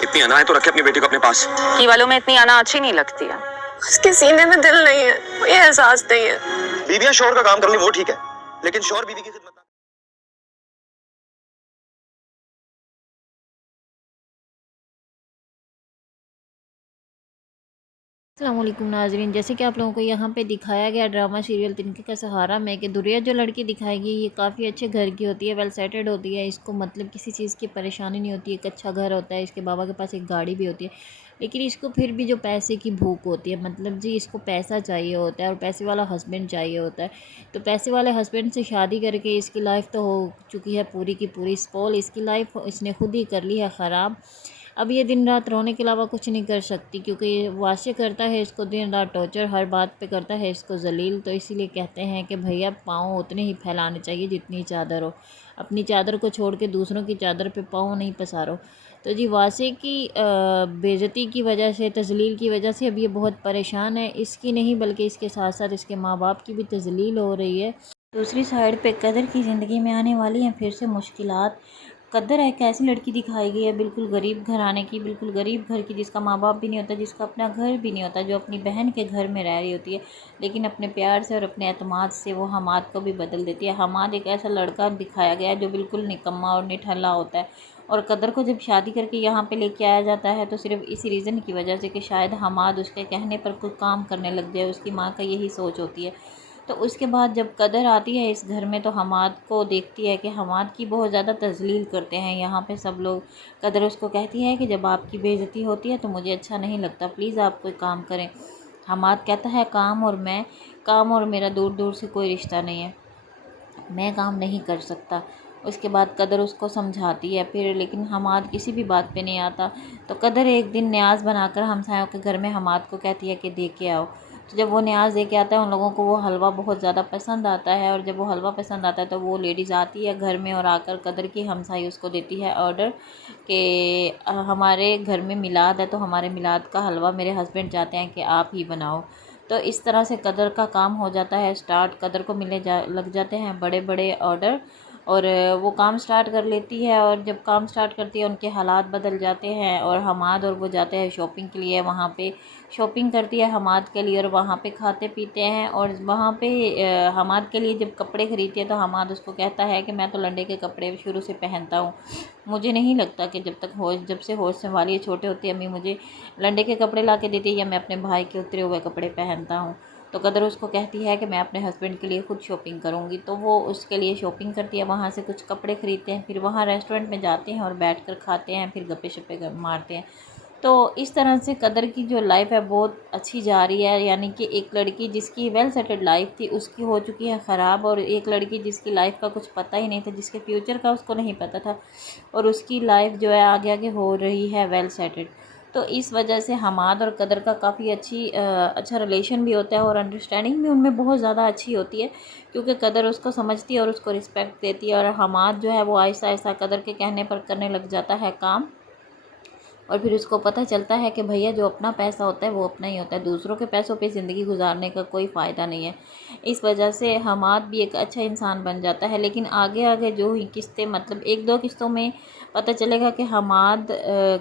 इतनी अना है तो रखे अपनी बेटी को अपने पास। की वालों में इतनी अना अच्छी नहीं लगती है। उसके सीने में दिल नहीं है, ये एहसास नहीं है। बीवियां शोहर का काम कर ली वो ठीक है, लेकिन शोहर बीवी की खिदमत अस्सलामुअलैकुम नाज़रीन, जैसे कि आप लोगों को यहाँ पे दिखाया गया ड्रामा सीरियल तिनके का सहारा में कि दुरिया जो लड़की दिखाई गई ये काफ़ी अच्छे घर की होती है, वेल सेटेड होती है। इसको मतलब किसी चीज़ की परेशानी नहीं होती, एक अच्छा घर होता है, इसके बाबा के पास एक गाड़ी भी होती है। लेकिन इसको फिर भी जो पैसे की भूख होती है, मतलब जी इसको पैसा चाहिए होता है और पैसे वाला हस्बैंड चाहिए होता है। तो पैसे वाले हस्बैंड से शादी करके इसकी लाइफ तो हो चुकी है पूरी की पूरी स्पॉल। इसकी लाइफ इसने खुद ही कर ली है ख़राब। अब ये दिन रात रोने के अलावा कुछ नहीं कर सकती, क्योंकि ये वाशे करता है इसको दिन रात टॉर्चर, हर बात पे करता है इसको जलील। तो इसीलिए कहते हैं कि भैया पाँव उतने ही फैलाने चाहिए जितनी चादर हो। अपनी चादर को छोड़ के दूसरों की चादर पे पाँव नहीं पसारो। तो जी वाशे की बेइज्जती की वजह से, तजलील की वजह से अब ये बहुत परेशान है। इसकी नहीं बल्कि इसके साथ साथ इसके माँ बाप की भी तजलील हो रही है। दूसरी साइड पे कदर की ज़िंदगी में आने वाली हैं फिर से मुश्किलात। कदर एक ऐसी लड़की दिखाई गई है बिल्कुल गरीब घराने की, बिल्कुल गरीब घर की, जिसका माँ बाप भी नहीं होता, जिसका अपना घर भी नहीं होता, जो अपनी बहन के घर में रह रही होती है, लेकिन अपने प्यार से और अपने एतमाद से वो हमाद को भी बदल देती है। हमाद एक ऐसा लड़का दिखाया गया है जो बिल्कुल निकम्मा और निठल्ला होता है। और कदर को जब शादी करके यहाँ पे लेके आया जाता है तो सिर्फ इसी रीज़न की वजह से कि शायद हमाद उसके कहने पर कोई काम करने लग जाए, उसकी माँ का यही सोच होती है। तो उसके बाद जब कदर आती है इस घर में तो हमाद को देखती है कि हमाद की बहुत ज़्यादा तजलील करते हैं यहाँ पे सब लोग। कदर उसको कहती है कि जब आपकी बेइज्जती होती है तो मुझे अच्छा नहीं लगता, प्लीज़ आप कोई काम करें। हमाद कहता है काम और मेरा दूर दूर से कोई रिश्ता नहीं है, मैं काम नहीं कर सकता। उसके बाद कदर उसको समझाती है फिर, लेकिन हमाद किसी भी बात पे नहीं आता। तो कदर एक दिन न्याज बनाकर हमसायों के घर में हमाद को कहती है कि दे के आओ। तो जब वो न्याज दे के आता है उन लोगों को वो हलवा बहुत ज़्यादा पसंद आता है, और जब वो हलवा पसंद आता है तो वो लेडीज़ आती है घर में और आकर कदर की हमसाई उसको देती है ऑर्डर कि हमारे घर में मिलाद है तो हमारे मिलाद का हलवा मेरे हस्बैंड चाहते हैं कि आप ही बनाओ। तो इस तरह से कदर का काम हो जाता है स्टार्ट। कदर को लग जाते हैं बड़े बड़े ऑर्डर और वो काम स्टार्ट कर लेती है। और जब काम स्टार्ट करती है उनके हालात बदल जाते हैं और हमाद और वो जाते हैं शॉपिंग के लिए। वहाँ पे शॉपिंग करती है हमाद के लिए और वहाँ पे खाते पीते हैं। और वहाँ पे हमाद के लिए जब कपड़े खरीदती है तो हमाद उसको कहता है कि मैं तो लंडे के कपड़े शुरू से पहनता हूँ, मुझे नहीं लगता कि जब से होश संभाली छोटे होते अम्मी मुझे लंडे के कपड़े ला के देती है या मैं अपने भाई के उतरे हुए कपड़े पहनता हूँ। तो कदर उसको कहती है कि मैं अपने हस्बैंड के लिए ख़ुद शॉपिंग करूँगी। तो वो उसके लिए शॉपिंग करती है, वहाँ से कुछ कपड़े ख़रीदते हैं, फिर वहाँ रेस्टोरेंट में जाते हैं और बैठकर खाते हैं, फिर गप्पे शप्पे मारते हैं। तो इस तरह से कदर की जो लाइफ है बहुत अच्छी जा रही है। यानी कि एक लड़की जिसकी वेल सेटल्ड लाइफ थी उसकी हो चुकी है ख़राब, और एक लड़की जिसकी लाइफ का कुछ पता ही नहीं था, जिसके फ्यूचर का उसको नहीं पता था, और उसकी लाइफ जो है आगे आगे हो रही है वेल सेटल्ड। तो इस वजह से हमाद और कदर का काफ़ी अच्छा रिलेशन भी होता है और अंडरस्टैंडिंग भी उनमें बहुत ज़्यादा अच्छी होती है, क्योंकि कदर उसको समझती है और उसको रिस्पेक्ट देती है। और हमाद जो है वो आहिस्ता आहिस्ता कदर के कहने पर करने लग जाता है काम। और फिर उसको पता चलता है कि भैया जो अपना पैसा होता है वो अपना ही होता है, दूसरों के पैसों पे ज़िंदगी गुजारने का कोई फ़ायदा नहीं है। इस वजह से हमाद भी एक अच्छा इंसान बन जाता है। लेकिन आगे आगे जो ही किस्तें, मतलब एक दो किस्तों में पता चलेगा कि हमाद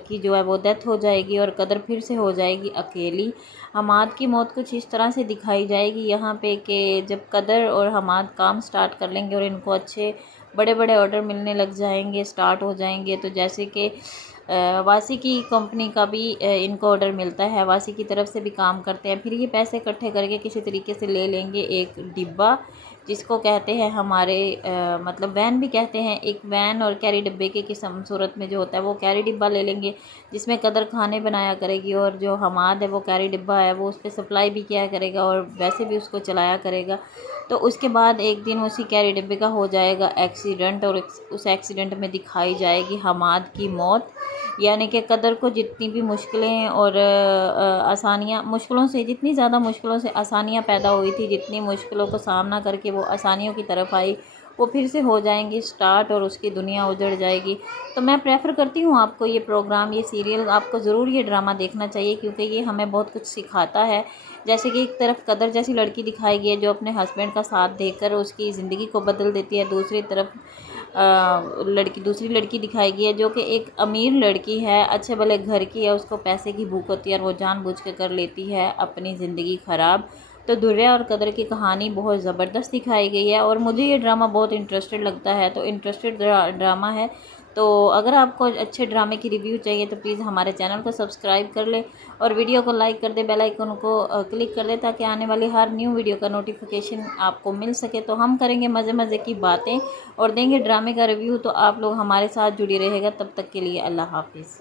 की जो है वो डेथ हो जाएगी और कदर फिर से हो जाएगी अकेली। हमाद की मौत कुछ इस तरह से दिखाई जाएगी यहाँ पे कि जब कदर और हमाद काम स्टार्ट कर लेंगे और इनको अच्छे बड़े बड़े ऑर्डर मिलने लग जाएंगे, स्टार्ट हो जाएंगे। तो जैसे कि वासी की कंपनी का भी इनको ऑर्डर मिलता है, वासी की तरफ से भी काम करते हैं, फिर ये पैसे इकट्ठे करके किसी तरीके से ले लेंगे एक डिब्बा, जिसको कहते हैं हमारे मतलब वैन भी कहते हैं, एक वैन और कैरी डिब्बे के किस्म सूरत में जो होता है वो कैरी डिब्बा ले लेंगे, जिसमें कदर खाने बनाया करेगी और जो हमाद है वो कैरी डिब्बा है वो उस पर सप्लाई भी किया करेगा और वैसे भी उसको चलाया करेगा। तो उसके बाद एक दिन उसी कैरी डिब्बे का हो जाएगा एक्सीडेंट और उस एक्सीडेंट में दिखाई जाएगी हमाद की मौत। यानी कि कदर को जितनी भी मुश्किलें और आसानियाँ, मुश्किलों से जितनी ज़्यादा मुश्किलों से आसानियाँ पैदा हुई थी, जितनी मुश्किलों को सामना करके वो आसानियों की तरफ आई, वो फिर से हो जाएंगी स्टार्ट और उसकी दुनिया उजड़ जाएगी। तो मैं प्रेफर करती हूँ आपको ये प्रोग्राम, ये सीरियल, आपको ज़रूर ये ड्रामा देखना चाहिए, क्योंकि ये हमें बहुत कुछ सिखाता है। जैसे कि एक तरफ कदर जैसी लड़की दिखाई गई है जो अपने हस्बैंड का साथ देकर उसकी ज़िंदगी को बदल देती है, दूसरी तरफ लड़की दूसरी लड़की दिखाई गई है जो कि एक अमीर लड़की है, अच्छे भले घर की है, उसको पैसे की भूख होती है और वो जानबूझ के कर लेती है अपनी ज़िंदगी ख़राब। तो दुर्या और कदर की कहानी बहुत ज़बरदस्त दिखाई गई है और मुझे ये ड्रामा बहुत इंटरेस्टेड लगता है। तो इंटरेस्टेड ड्रामा है। तो अगर आपको अच्छे ड्रामे की रिव्यू चाहिए तो प्लीज़ हमारे चैनल को सब्सक्राइब कर ले और वीडियो को लाइक कर दे, बेल आइकन को क्लिक कर दे ताकि आने वाली हर न्यू वीडियो का नोटिफिकेशन आपको मिल सके। तो हम करेंगे मज़े मज़े की बातें और देंगे ड्रामे का रिव्यू। तो आप लोग हमारे साथ जुड़ी रहेगा। तब तक के लिए अल्लाह हाफिज़।